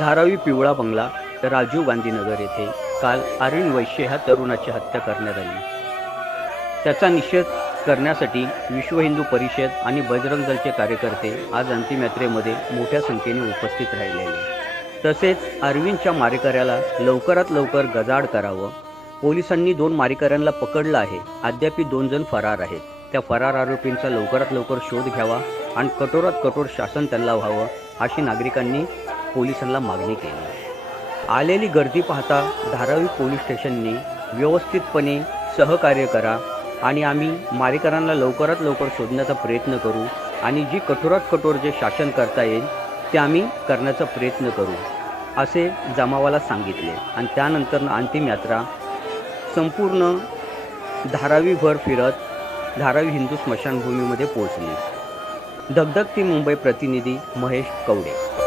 धारावी पिवळा बंगला राजीव गांधी नगर येथे काल आर्यन वैश्य ह्या तरुणाची हत्या करण्यात आली. त्याचा निषेध करण्यासाठी विश्व हिंदू परिषद आणि बजरंग दलचे कार्यकर्ते आज अंतिम यात्रेमध्ये मोठ्या संख्येने उपस्थित राहिलेले तसेच अरविंदच्या मारेकऱ्याला लवकरात लवकर गजाड करावं. पोलिसांनी दोन मारेकऱ्यांना पकडलं आहे. अद्यापी दोन जण फरार आहेत. त्या फरार आरोपींचा लवकरात लवकर शोध घ्यावा आणि कठोरात कठोर शासन त्यांना व्हावं अशी नागरिकांनी पोलिसांना मागणी केली. आलेली गर्दी पाहता धारावी पोलीस स्टेशनने व्यवस्थितपणे सहकार्य करा आणि आम्ही मारेकरांना लवकरात लवकर शोधण्याचा प्रयत्न करू आणि जी कठोरात कठोर जे शासन करता येईल ते आम्ही करण्याचा प्रयत्न करू असे जमावाला सांगितले. आणि त्यानंतर अंतिम यात्रा संपूर्ण धारावीभर फिरत धारावी हिंदू स्मशानभूमीमध्ये पोहोचली. धगधगती मुंबई प्रतिनिधी महेश कवडे.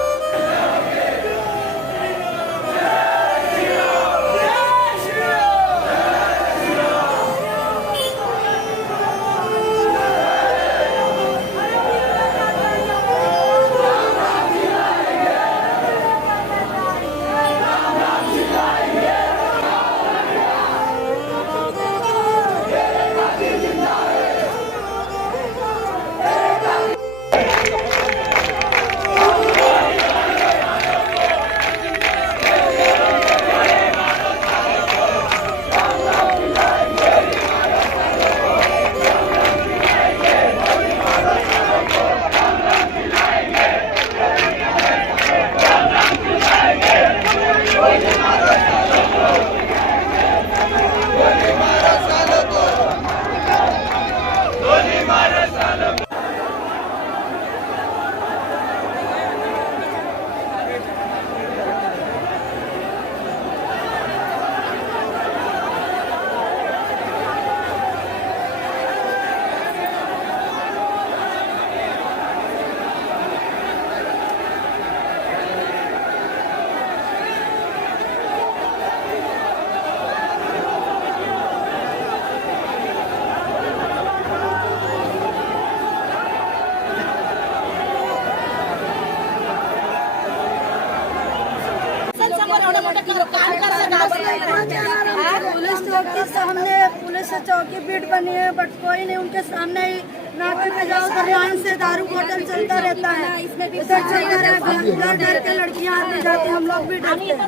पुलिस चौकी सामने पुलिस चौकी बीट बनी है बट कोई नहीं उनके सामने ही नाके पे जाओ तो लाइन से दारू बोतल चलता रहता है उधर चलता रहता है डर डर के लड़कियाँ आती जाती हम लोग भी डरते हैं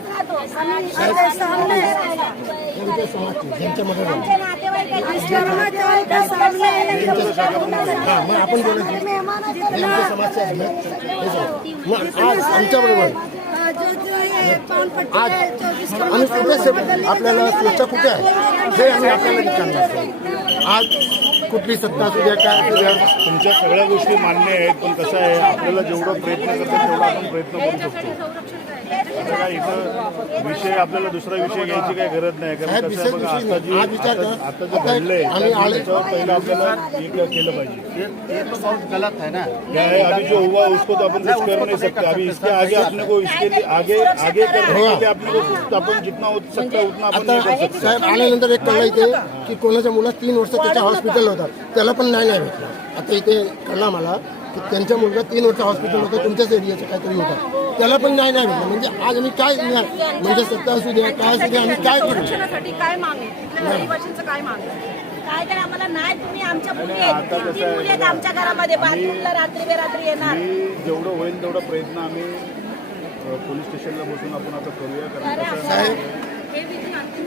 सामने विश्वकर्मा चौक के सामने आज चौक कुठे आपल्याला सुरक्षा कुठे आहे? हे आम्ही आपल्याला विचारणार आज कुठली सत्ता असू द्या काय असू द्या. तुमच्या सगळ्या गोष्टी मान्य आहेत पण कसं आहे आपल्याला जेवढं प्रयत्न करतात तेवढा आपण प्रयत्न करू शकतो. काय इथं विषय आपल्याला दुसरा विषय घ्यायची काही गरज नाही. कारण कसं आहे बघा आता. जी आज विचार करा. आता- आता जे घडलंय त्याच्यावर पहिलं आपल्याला हे के- केलं पाहिजे. ये तो बहुत गलत है ना. क्या है अभी जो हुआ उसको तो अपन कुछ कर नहीं सकते अभी इसके आगे अपने को इसके लिए आगे आगे करने के लिए अपने को कुछ अपन जितना हो सकता है उतना नहीं आता कर सकते साहेब आल्यानंतर एक कळलं इथे की कोणाच्या मुलात तीन वर्ष त्याच्या हॉस्पिटल होता त्याला पण नाही नाही भेटलं. आता इथे कळला मला की त्यांच्या मुलगा तीन वर्ष हॉस्पिटल होतं तुमच्याच एरियाचं काहीतरी होतं त्याला पण नाही नाही भेटलं. म्हणजे आज आम्ही काय न्याय म्हणजे सत्ता असू द्या काय असू द्या आम्ही काय करू? काय मागणी? रहिवाशांचं काय मागणी? काय तर आम्हाला नाही तुम्ही आमच्या मुली आहेत. तीन तीन मुली आहेत आमच्या घरामध्ये. बाथरूमला रात्री बेरात्री येणार. मी जेवढं होईल तेवढा प्रयत्न आम्ही अ, पोलीस स्टेशनला बसून आपण आता करूया कारण कसं आहे हे विधी अंतिम